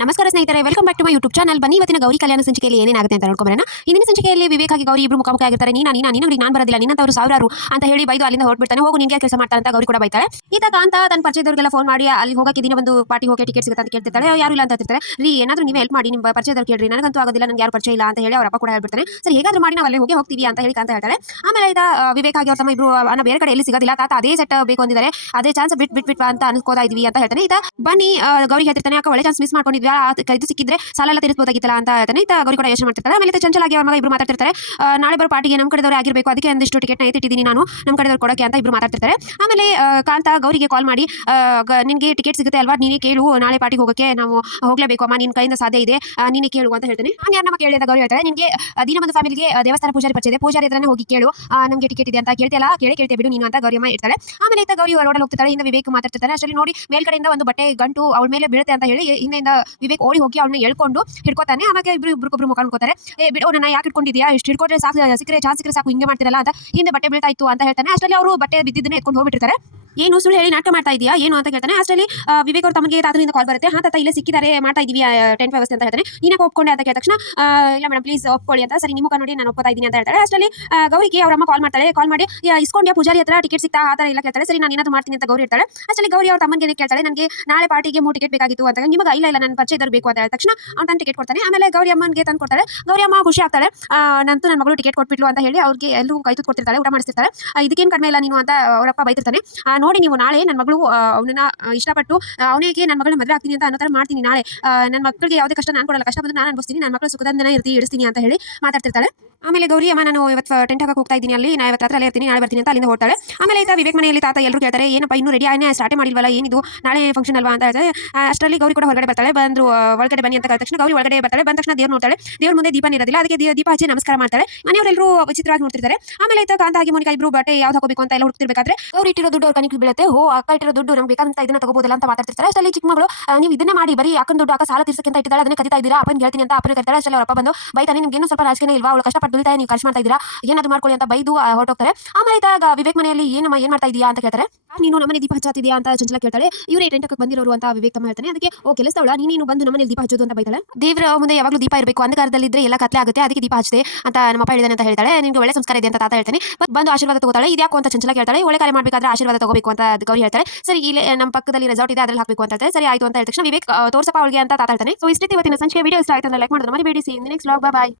ನಮಸ್ಕಾರ ಸ್ನೇಹಿತರೆ, welcome back to my YouTube channel. ಬನ್ನಿ ಇವತ್ತಿನ ಗೌರಿ ಕಲ್ಯಾಣ ಸಂಚಿಕೆಯಲ್ಲಿ ಏನೇನಾಗುತ್ತೆ ಅಂತ ನೋಡ್ಕೊಂಬರೋಣ. ಇಂದಿನ ಸಂಚಿಕೆಯಲ್ಲಿ ವಿವೇಕ್ ಆಗಿ ಗೌರಿ ಇಬ್ರು ಮುಖಾಮುಖಿ ಆಗಿರ್ತಾರೆ. ನಿನಗೆ ನಾನು ಬರೋದಿಲ್ಲ, ನಿನ್ನಂತವರು ಸಾವಿರಾರು ಅಂತ ಹೇಳಿ ಬೈದು ಅಲ್ಲಿಂದ ಹೊರಟ್ಬಿಡ್ತಾನೆ. ಹೋಗು, ನಿಂಗೆ ಕೆಲಸ ಮಾಡ್ತಾರೆ ಅಂತ ಗೌರಿ ಕೂಡ ಬೈತಾಳೆ. ಈತ ಕಾಂತ ತನ್ನ ಪರಿಚಯದವರಿಗೆಲ್ಲ ಫೋನ್ ಮಾಡಿ ಅಲ್ಲಿ ಹೋಗಕ್ಕೆ ದಿನ ಒಂದು ಪಾರ್ಟಿ ಹೋಗಿ ಟಿಕೆಟ್ ಸಿಗುತ್ತೆ ಅಂತ ಕೇಳ್ತಿರ್ತಾಳೆ. ಯಾರು ಇಲ್ಲ ಅಂತ ಹೇಳ್ತಿರ್ತಾರೆ. ರೀ ಏನಾದರೂ ನೀವು ಹೆಲ್ಪ್ ಮಾಡಿ, ನಿಮ್ಮ ಪರಿಚಯದವ್ರು ಕೇಳ್ರಿ, ನನಗಂತೂ ಆಗೋದಿಲ್ಲ, ನನಗೆ ಯಾರು ಪರಿಚಯ ಇಲ್ಲ ಅಂತ ಹೇಳಿ ಅವರ ಅಪ್ಪ ಕೂಡ ಹೇಳ್ಬಿಡ್ತಾನೆ. ಸರಿ, ಹೇಗಾದ್ರೂ ಮಾಡಿ ನಾವು ಅಲ್ಲಿ ಹೋಗ್ತೀವಿ ಅಂತ ಹೇಳಿ ಕಾಂತ ಹೇಳ್ತಾಳೆ. ಆಮೇಲೆ ಈತ ವಿವೇಕ್ ಆಗಿ ಅವ್ರ ತಮ್ಮ ಇಬ್ರು ಬೇರೆ ಕಡೆ ಎಲ್ಲಿ ಸಿಗೋದಿಲ್ಲ, ತಾತ ಅದೇ ಸೆಟ್ ಬೇಕು ಅಂದಿದ್ದಾರೆ, ಅದೇ ಚಾನ್ಸ್ ಬಿಟ್ ಅಂತ ಅನ್ಕೋತಾ ಇದೀವಿ ಅಂತ ಹೇಳ್ತಾನೆ. ಈತ ಬನ್ನಿ ಗೌರಿ ಹೇಳ್ತಿರ್ತಾನೆ, ಯಾಕೆ ಒಳ್ಳೆ ಚಾನ್ಸ್ ಮಿಸ್ ಮಾಡ್ಕೊಂಡಿದ್ವಿ, ಇದು ಸಿಕ್ಕಿದ್ರೆ ಸಾಲ ಎಲ್ಲ ತೀರಿಸಬಹುದಾಗಿತ್ತಲ್ಲ ಅಂತ ಹೇಳ್ತಾನೆ. ಈತ ಗೌರಿ ಕೂಡ ಯೋಚನೆ ಮಾಡ್ತಿರ್ತಾರೆ. ಆಮೇಲೆ ಚಂಚಲಾಗಿ ಅವ್ರ ಮಗ ಇಬ್ರು ಮಾತಾಡ್ತಿರ್ತಾರೆ. ನಾಳೆ ಬರೋ ಪಾರ್ಟಿಗೆ ನಮ್ಮ ಕಡೆದವರೇ ಆಗಿರಬೇಕು, ಅದಕ್ಕೆ ಒಂದಿಷ್ಟು ಟಿಕೆಟ್ನ ಎತ್ತಿಟ್ಟಿದ್ದೀನಿ ನಾನು ನಮ್ಮ ಕಡೆದವ್ರು ಕೊಡೋಕೆ ಅಂತ ಇಬ್ರು ಮಾತಾಡ್ತಿರ್ತಾರೆ. ಆಮೇಲೆ ಕಾಂತ ಗೌರಿಗೆ ಕಾಲ್ ಮಾಡಿ, ನಿನಗೆ ಟಿಕೆಟ್ ಸಿಗುತ್ತೆ ಅಲ್ವಾ, ನೀನೇ ಕೇಳು, ನಾಳೆ ಪಾರ್ಟಿಗೆ ಹೋಗೋಕ್ಕೆ ನಾವು ಹೋಗಲೇಬೇಕು ಅಮ್ಮ, ನಿನ್ನ ಕೈಯಿಂದ ಸಾಧ್ಯ ಇದೆ, ನೀನೇ ಕೇಳು ಅಂತ ಹೇಳ್ತಾನೆ. ನಾನು ಯಾರನ್ನ ಕೇಳಿ ಅಂತ ಗೌರಿ ಹೇಳ್ತಾರೆ. ನಿನಗೆ ದಿನಬಂಧು ಫ್ಯಾಮಿಲಿಗೆ ದೇವಸ್ಥಾನ ಪೂಜಾರಿ ಪರಿಚಯ ಇದೆ, ಪೂಜಾರಿ ಹತ್ರನೇ ಹೋಗಿ ಕೇಳು, ನಮಗೆ ಟಿಕೆಟ್ ಇದೆ ಅಂತ ಕೇಳ್ತಿಯಲ್ಲ, ಕೇಳ್ತೇ ಬಿಡು ನೀನು ಅಂತ ಗೌರಿಯಮ್ಮ ಇರ್ತಾಳೆ. ಆಮೇಲೆ ಈತ ಗೌರಿ ರೋಡಲ್ಲಿ ಹೋಗ್ತಿರ್ತಾಳೆ. ಇಂದ ವಿವೇಕ್ ಮಾತಾಡ್ತಿರ್ತಾರೆ. ಅಷ್ಟರಲ್ಲಿ ನೋಡಿ ಮೇಲ್ಕಡೆಯಿಂದ ಒಂದು ಬಟ್ಟೆ ಗಂಟು ಅವಳ ಮೇಲೆ ಬೀಳುತ್ತೆ ಅಂತ ಹೇಳಿ ಹಿಂದೆಯಿಂದ ವಿವೇಕ್ ಓಡಿ ಹೋಗಿ ಅವಳನ್ನ ಎಳ್ಕೊಂಡು ಹಿಡ್ಕೋತಾನೆ. ಆಮೇಲೆ ಇಬ್ರು ಮುಖ ನೋಡ್ಕೋತಾರೆ. ಬಿಡು, ನನ್ನ ಯಾಕೆ ಹಿಡ್ಕೊಂಡಿದ್ಯಾ, ಇಷ್ಟು ಹಿಡ್ಕೊಂಡ್ರೆ ಸಾಕು, ಚಾನ್ಸ್ ಸಿಕ್ಕರೆ ಸಾಕು, ಹಿಂಗೆ ಮಾಡ್ತಿರಲ್ಲ ಅಂತ ಹಿಂದೆ ಬಟ್ಟೆ ಬೀಳ್ತಾ ಇತ್ತು ಅಂತ ಹೇಳ್ತಾನೆ. ಅಷ್ಟರಲ್ಲಿ ಅವರು ಬಟ್ಟೆ ಬಿದ್ದಿದ್ದನ್ನೇ ಎತ್ಕೊಂಡು ಹೋಗ್ಬಿಟ್ಟಿರ್ತಾರೆ. ಏನು ಸುಳ್ಳು ಹೇಳಿ ನಾಟಕ ಮಾಡ್ತಾ ಇದೆಯಾ ಏನು ಅಂತ ಕೇಳ್ತಾನೆ. ಅಷ್ಟರಲ್ಲಿ ವಿವೇಕ್ ಅವ್ರ ತಮಗೆ ತಾತನಿಂದ ಕಾಲ್ ಬರುತ್ತೆ. ತಾತ ಇಲ್ಲೇ ಸಿಕ್ಕಿದ್ದಾರೆ, ಮಾಡ್ತಾ ಇದೀವಿ ಟೆಂಟ್ ವ್ಯವಸ್ಥೆ ಅಂತ ಹೇಳ್ತಾನೆ. ನೀನಕ್ಕೆ ಒಪ್ಕೊಂಡೆ ಅಂತ ಕೇಳಿದ ತಕ್ಷಣ ಇಲ್ಲ ಮೇಡಮ್ ಪ್ಲೀಸ್ ಒಪ್ಕೊಳ್ಳಿ ಅಂತ. ಸರಿ, ನಿಮ್ಮ ನೋಡಿ ನಾನು ಒಪ್ಕೋತಾ ಇದ್ದೀನಿ ಅಂತ ಹೇಳ್ತಾಳೆ. ಅಷ್ಟರಲ್ಲಿ ಗೌರಿಗೆ ಅವ್ರ ಅಮ್ಮ ಕಾಲ್ ಮಾಡಿ ಇಸ್ಕೊಂಡ್ಯಾ ಪೂಜಾರಿ ಹತ್ರ ಟಿಕೆಟ್ ಸಿಗ್ತಾ ಆ ಥರ ಎಲ್ಲ ಕೇಳ್ತಾಳೆ. ಸರಿ, ನಾನು ಏನಾದ್ರು ಮಾಡ್ತೀನಿ ಅಂತ ಗೌರಿ ಹೇಳ್ತಾಳೆ. ಅಷ್ಟರಲ್ಲಿ ಗೌರಿ ಅವ್ರ ತಮ್ಮನಿಗೆ ಕೇಳ್ತಾಳೆ, ನನಗೆ ನಾಳೆ ಪಾರ್ಟಿಗೆ 3 ಟಿಕೆಟ್ ಬೇಕಾಗಿತ್ತು ಅಂತ. ನಿಮಗೆ ಇಲ್ಲ ನನ್ನ ಪರಿಚಯದವ್ರು ಬೇಕು ಅಂತ ಹೇಳಿದ ತಕ್ಷಣ ಅವ್ನು ಟಿಕೆಟ್ ಕೊಡ್ತಾನೆ. ಆಮೇಲೆ ಗೌರಿ ಅಮ್ಮನಿಗೆ ತಂದು ಕೊಡ್ತಾಳೆ. ಗೌರಿ ಅಮ್ಮ ಖುಷಿ ಆಗ್ತಾಳೆ. ನಂತೂ ನನ್ನ ಮಗಳು ಟಿಕೆಟ್ ಕೊಟ್ಬಿಟ್ಲು ಅಂತ ಹೇಳಿ ಅವ್ರಿಗೆ ಎಲ್ಲರೂ ಕೈ ತುತ್ತು ಕೊಡ್ತಿರ್ತಾಳೆ, ಊಟ ಮಾಡಿಸ್ತಿರ್ತಾಳೆ. ಇದಕ್ಕೇನು ಕಡಿಮೆ ಇಲ್ಲ ನೀನು ಅಂತ ಅವರಪ್ಪ ಬೈತಿರ್ತಾನೆ. ನೋಡಿ ನೀವು ನಾಳೆ ನನ್ನ ಮಗಳು ಅವನನ್ನ ಇಷ್ಟಪಟ್ಟು ಅವನಿಗೆ ನನ್ನ ಮಗಳನ್ನ ಮದುವೆ ಆಗ್ತೀನಿ ಅಂತ ಅನ್ನೋ ಥರ ಮಾಡ್ತೀನಿ. ನಾಳೆ ನನ್ನ ಮಕ್ಕಳಿಗೆ ಯಾವುದೇ ಕಷ್ಟ ನಾನು ಕೊಡಲ್ಲ, ಕಷ್ಟ ಬಂದು ನಾನು ಅನುಭವಿಸ್ತೀನಿ, ನನ್ನ ಮಕ್ಕಳು ಸುಖದಂದನ ಇಡಿಸ್ತೀನಿ ಅಂತ ಹೇಳಿ ಮಾತಾಡ್ತಿರ್ತಾಳೆ. ಆಮೇಲೆ ಗೌರಿ ಅಮ್ಮ ನಾನು ಇವತ್ತು ಟೆಂಟ್ ಹಾಕಕ್ಕೆ ಹೋಗ್ತಾ ಇದ್ದೀನಿ, ಅಲ್ಲಿ ನಾನು ಇವತ್ತು ರಾತ್ರಿ ಅಲ್ಲೇ ಇರ್ತೀನಿ, ನಾಳೆ ಬರ್ತೀನಿ ಅಂತ ಅಲ್ಲಿಂದ ಹೋಗ್ತಾಳೆ. ಆಮೇಲೆ ಈತ ವಿವೇಕ್ ಮನೆಯಲ್ಲಿ ತಾತ ಎಲ್ಲರೂ ಕೇಳ್ತಾರೆ, ಏನಪ್ಪ ಇನ್ನೂ ರೆಡಿ ಆಗಿ ಸ್ಟಾರ್ಟ್ ಮಾಡಿಲ್ವಲ್ಲ, ಏನಿದು ನಾಳೆ ಫಂಕ್ಷನ್ ಅಲ್ವಾ ಅಂತ ಹೇಳ್ತಾರೆ. ಅಷ್ಟರಲ್ಲಿ ಗೌರಿ ಕೂಡ ಹೊರಗಡೆ ಬರ್ತಾಳೆ. ಬಂದ್ರು ಒಳಗಡೆ ಬನ್ನಿ ಅಂತ ಹೇಳಿದ ತಕ್ಷಣ ಗೌರಿ ಒಳಗಡೆ ಬರ್ತಾಳೆ. ಬಂದ ತಕ್ಷಣ ದೇವ್ರು ನೋಡ್ತಾಳೆ. ದೇವ್ರ ಮುಂದೆ ದೀಪ ಇರೋದಿಲ್ಲ, ಅದಕ್ಕೆ ದೀಪ ಹಚ್ಚಿ ನಮಸ್ಕಾರ ಮಾಡ್ತಾಳೆ. ಮನೆಯವರೆಲ್ಲರೂ ವಿಚಿತ್ರವಾಗಿ ನೋಡ್ತಿರ್ತಾರೆ. ಆಮೇಲೆ ಈತ ಕಾಂತ ಆಗಿ ಮೋನಿಕಾ ಇಬ್ರು ಬಟ್ಟೆ ಯಾವ್ದು ಹಾಕೋಬೇಕು ಅಂತ ಎಲ್ಲ ಹುಡುಕ್ತಿರ್ಬೇಕಾದ್ರೆ ಗೌರಿ ಇಟ್ಟಿರೋ ದುಡ್ಡು ಅವ್ರ ಕಣಿಗೆ ಬೀಳುತ್ತೆ. ಅಕ್ಕ ಇಟ್ಟಿರೋ ದುಡ್ಡು ನಮ್ಗೆ ಬೇಕಾದಂತ ಇದನ್ನ ತಗೋಬೋದಲ್ಲ ಅಂತ ಮಾತಾಡ್ತಿರ್ತಾರೆ. ಅಷ್ಟರಲ್ಲಿ ಚಿಕ್ಕ ಮಗಳು, ನೀವು ಇದನ್ನೇ ಮಾಡಿ, ಬರೀ ಅಕ್ಕನ ದುಡ್ಡು ಅಕ್ಕ ಸಾಲ ತೀರ್ಸಕ್ಕೆ ಅಂತ ಇಟ್ಟಿದ್ದಾಳೆ, ಅದನ್ನ ಕರಿತಾ ಇದ್ದೀರಾ, ಅಪ್ಪನ ಹೇಳ್ತೀನಿ ಅಂತ ಅಪ್ಪನ ಕರಿತಾಳೆ. ಅಷ್ಟರಲ್ಲಿ ಅವರಪ್ಪ ಬಂದು ಬೈತಾನೆ, ನಿಮ್ಗೆ ಏನು ಸ್ವಲ್ಪ ರಾಜಕೀಯ ಇಲ್ವಾ, ಅವಳು ಕಷ್ಟಪಟ್ಟು ದುಡಿತಾ ನೀವು ಖರ್ಚು ಮಾಡ್ತಾ ಇದ್ದೀರಾ, ಏನಾದ್ರು ಮಾಡ್ಕೊಳ್ಳಿ ಅಂತ ಬೈದು ಹೊರಟೋಗ್ತಾರೆ. ಆಮೇಲೆ ಇದ್ದಾಗ ವಿವೇಕ್ ಮನೆಯಲ್ಲಿ ಏನಮ್ಮ ಏನ್ ಮಾಡ್ತಾ ಇದೀಯಾ ಅಂತ ಕೇಳ್ತಾರೆ. ನೀನು ನಮ್ಮನೆ ದೀಪ ಹಚ್ಚಾತಿದ್ಯಾ ಅಂತ ಚಂಚಲ ಕೇಳ್ತಾಳೆ. ಇವರೇ ಟೆಂಟಕ್ಕೆ ಬಂದಿರೋರು ಅಂತ ವಿವೇಕ್ ತಮ್ಮ ಹೇಳ್ತಾನೆ. ಅದಕ್ಕೆ ಓ ಕೆಲಸದವಳ ನೀನು ಬಂದು ನಮ್ಮನೆ ದೀಪ ಹಚ್ಚೋದು ಅಂತ ಬೈತಾಳೆ. ದೇವರ ಮುಂದೆ ಯಾವಾಗಲೂ ದೀಪ ಇರಬೇಕು, ಅಂಧಕಾರದಲ್ಲಿ ಇದ್ರೆ ಎಲ್ಲ ಕತ್ಲೆ ಆಗುತ್ತೆ, ಅದಕ್ಕೆ ದೀಪ ಹಚ್ಚಿದೆ ಅಂತ ನಮ್ಮಪ್ಪ ಹೇಳಿದಾನೆ ಅಂತ ಹೇಳ್ತಾಳೆ. ನಿನ್ಗೆ ಒಳ್ಳೆ ಸಂಸ್ಕಾರ ಇದೆ ಅಂತ ತಾತ ಹೇಳ್ತಾನೆ. ಬಂದು ಆಶೀರ್ವಾದ ತಗೋತಾಳೆ. ಇದ್ಯಾಕೋ ಅಂತ ಚಂಚಲ ಕೇಳ್ತಾಳೆ. ಒಳ್ಳೆ ಕಾರ್ಯ ಮಾಡಬೇಕಾದ್ರೆ ಆಶೀರ್ವಾದ ತಗೋಬೇಕು ಅಂತ ಗೌರಿ ಹೇಳ್ತಾಳೆ. ಸರಿ, ಇಲ್ಲಿ ನಮ್ಮ ಪಕ್ಕದಲ್ಲಿ ರೆಸಾರ್ಟ್ ಇದೆ, ಅದ್ರಲ್ಲಿ ಹಾಕಬೇಕು ಅಂತ ಹೇಳ್ತಾರೆ. ಸರಿ ಆಯ್ತು ಅಂತ ಹೇಳಿದ ತಕ್ಷಣ ವಿವೇಕ್ ತೋರ್ಸಪ್ಪ ಅವಳಿಗೆ ಅಂತ ತಾತ ಹೇಳ್ತಾನೆ. ಸೊ ಇಷ್ಟೇ ಇವತ್ತಿನ ಸಂಚಿಕೆ. ವಿಡಿಯೋ ಇಷ್ಟ ಆಯ್ತು ಅಂದ್ರೆ ಲೈಕ್ ಮಾಡೋದು ಮರಿಬೇಡಿ. See in the next vlog. Bye.